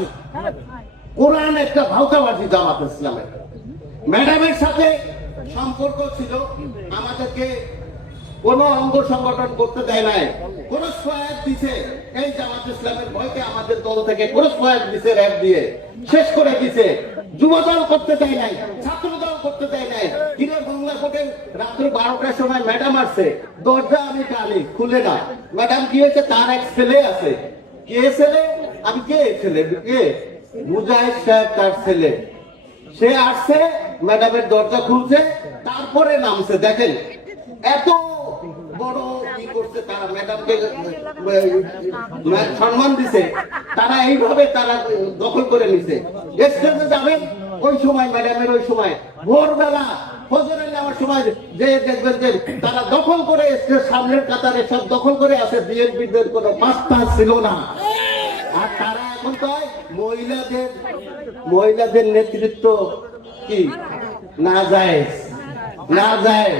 ভাওতাবাজি, কোরআন একটা ভাওতাবাজি জামাত ইসলামের। ম্যাডামের সাথে সম্পর্ক ছিল, আমাদেরকে কোন অঙ্গ সংগঠন করতে দেয় নাই, কোন সহায়ক দিছে এই জামাত ইসলামের ভয়কে আমাদের দল থেকে কোন সহায়ক দিছে, র‍্যাব দিয়ে শেষ করে দিছে। যুবদল করতে দেয় নাই, ছাত্রদল করতে দেয় নাই। কিরে বাংলা কোটে রাত্র 12টার সময় ম্যাডাম আসছে, দরজা আমি টানি, খুলে না। ম্যাডাম কি হয়েছে, তার এক ছেলে আছে। কে ছেলে? আমি কে ছেলে? কে? মুজাহিদ সাহেব তার ছেলে। সে আসছে, ম্যাডামের দরজা খুলছে, তারপরে নামছে। দেখেন এত বড় কি করছে তারা, ম্যাডামকে সম্মান দিছে, তারা এইভাবে তারা দখল করে নিছে। স্টেজে যাবেন ওই সময়, ম্যাডামের ওই সময় ভোরবেলা ফজরের নামার সময় যে দেখবেন যে তারা দখল করে স্টেজ সামনের কাতারে সব দখল করে আছে। বিএনপিদের কোনো পাত্তা ছিল না। আর তারা এখন কয় মহিলাদের নেতৃত্ব কি না যায়, না যায়।